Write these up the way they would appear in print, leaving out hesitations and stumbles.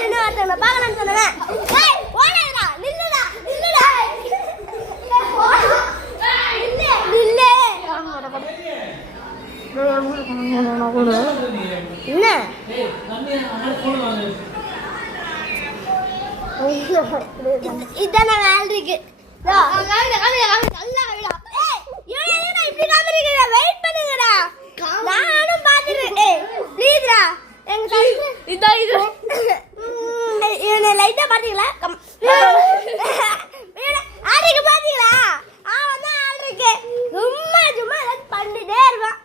யாருன்னு ஒருத்தவங்க பார்க்கலாம்னு சொன்னேன். ஏய் ஓடாதடா, நில்லுடா நில்லுடா. நில்லு. என்ன இதான வேல்ரிக்கு இப்படி காமிக்கிறீங்க. வெயிட் பண்ணுங்கடா, நானும் பாத்துறேன். ப்ளீஸ்ரா எங்க இதா இது இவனை லைட்டா பாத்தீங்களா? ஆடுக்கு பாத்தீங்களா? அவன் தான் ஆடுறக்கு சும்மா சும்மா ஏதாவது பண்ணிட்டே இருப்பான்.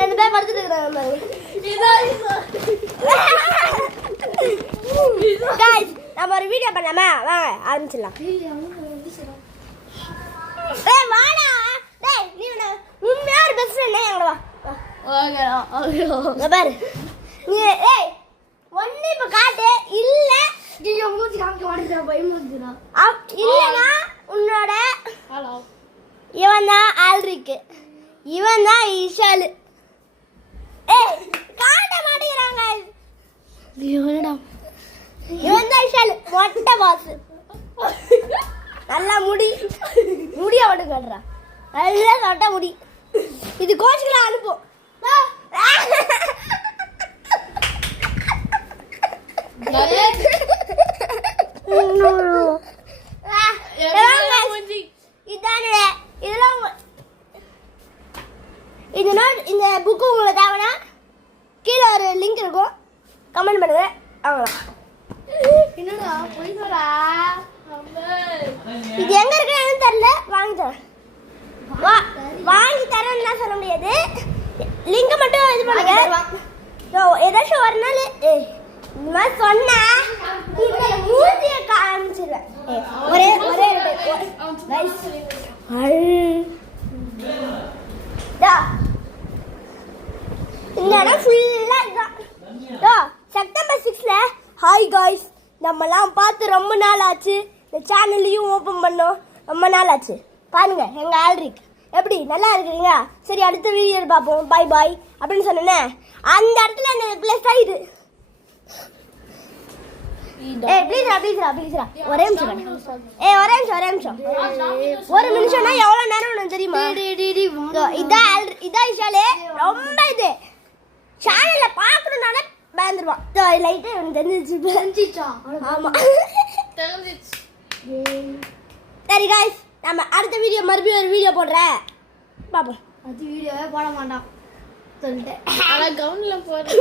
ரெண்டு பேர் படுத்துட்டு இருக்கிறாங்க. गाइस நம்ம ஒரு வீடியோ பண்ணலாமா? வாங்க ஆரம்பிச்சிடலாம். ஏய் வாடா. டேய் நீ உண்மையா ஒரு பெஸ்ட் ஃப்ரெண்ட் எங்க வா. ஓகே பாரு நீ. ஏய் ஒண்ணு இப்ப காட்டு. இல்ல நீ மூஞ்சி காமிக்க மாட்டேற. பயமுறுத்துறா. இல்லனா உன்னோட ஹலோ இவன் தான் ஆல்ரிக், இவன் தான் ஈஷால். ஏய் காட்ட மாட்டேங்கறாங்க. இவனடா இவன் தான் ஈஷால் மொட்டை பாஸ். நல்லா முடிய வந்து கட்றா. நல்லா சொட்ட முடி. இது கோச்சுக்குள்ள அனுப்பு. இந்த புக்கு உங்களுக்கு தேவைன்னா கீழே ஒரு லிங்க் இருக்கும், கமெண்ட் பண்ணுங்க. அவ்வளோதான். என்னடா போய்டா. இது எங்க இருக்குன்னு தெரியல. வாங்கி தரேன். வாங்கி தரேன்னா சொல்ல முடியாது. லிங்க் மட்டும் இது பண்ணுங்க. ஏதாச்சும் ஒரு நாள் இந்த மாதிரி சொன்னா மூஞ்சிய காமிச்சிருவேன். ஒரே ஒரே இந்த இடம் ஃபுல்லா இதுதான். செப்டம்பர் 6ல ஹாய் காய்ஸ், நம்மலாம் பார்த்து ரொம்ப நாள் ஆச்சு. இந்த சேனல்லையும் ஓப்பன் பண்ணோம், ரொம்ப நாள் ஆச்சு. பாருங்க எங்க ஆல்ரிக் எப்படி நல்லா இருக்கிறீங்க. சரி அடுத்த வீடியோ பார்ப்போம், பாய் பாய் அப்படின்னு சொன்னேன்னே. அந்த இடத்துல அந்த பிளஸ் ஆயிடு. ஏய் ப்ளீஸ்ரா ஒரே நிமிஷம். ஏய் ஒரே நிமிஷம். ஒரு நிமிஷம்னா எவ்வளவு நேரம் உனக்கு தெரியுமா? இதான் ஈஷாலே ரொம்ப இது சேனல்ல பாக்கணும்னாலே பயந்துருவான். லைட்டா தெரிஞ்சிச்சா? ஆமா தெரிஞ்சிச்சு. சரி காய்ஸ், நம்ம அடுத்த வீடியோ மறுபடியும் ஒரு வீடியோ போடுறேன், பாப்போம். அது வீடியோவே போட மாட்டான் சொல்லிட்டேன். ஆனா கவுன்ல போடுறேன்.